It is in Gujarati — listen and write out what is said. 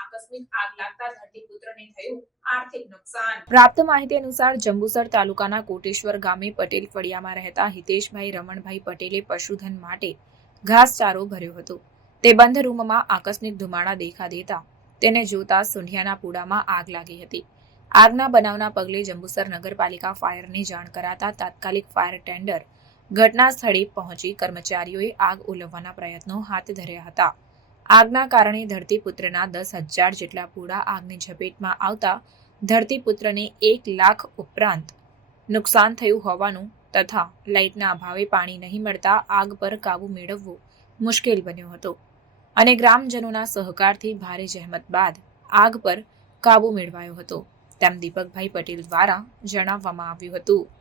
આકસ્મિક આગ લાગતા ધરતીપુત્રને થયું પ્રાપ્ત માહિતી અનુસાર જંબુસર તાલુકાના કોટેશ્વર ગામે પટેલ ફળિયામાં રહેતા હિતેશભાઈ રમણભાઈ પટેલે પશુધન માટે ઘાસચારો ભર્યો હતો. તે બંધ રૂમમાં આકસ્મિક ધુમાડા દેખા દેતા તેને જોતા સુંઢિયાના પુડામાં આગ લાગી હતી. આગના બનાવના પગલે જંબુસર નગરપાલિકા ફાયરને જાણ કરાતા તાત્કાલિક ફાયર ટેન્ડર ઘટના સ્થળે પહોંચી કર્મચારીઓએ આગ ઓલવવાના પ્રયત્નો હાથ ધર્યા હતા. આગના કારણે ધરતીપુત્રના દસ હજાર જેટલા પૂળા આગની ઝપેટમાં આવતા ધરતીપુત્રને એક લાખ ઉપરાંત નુકસાન થયું હોવાનું તથા લાઇટના અભાવે પાણી નહીં મળતા આગ પર કાબુ મેળવવો મુશ્કેલ બન્યો હતો. અને ગ્રામજનોના સહકારથી ભારે જહેમત બાદ આગ પર કાબુ મેળવાયો હતો. તેમ દીપકભાઈ પટેલ દ્વારા જણાવવામાં આવ્યું હતું.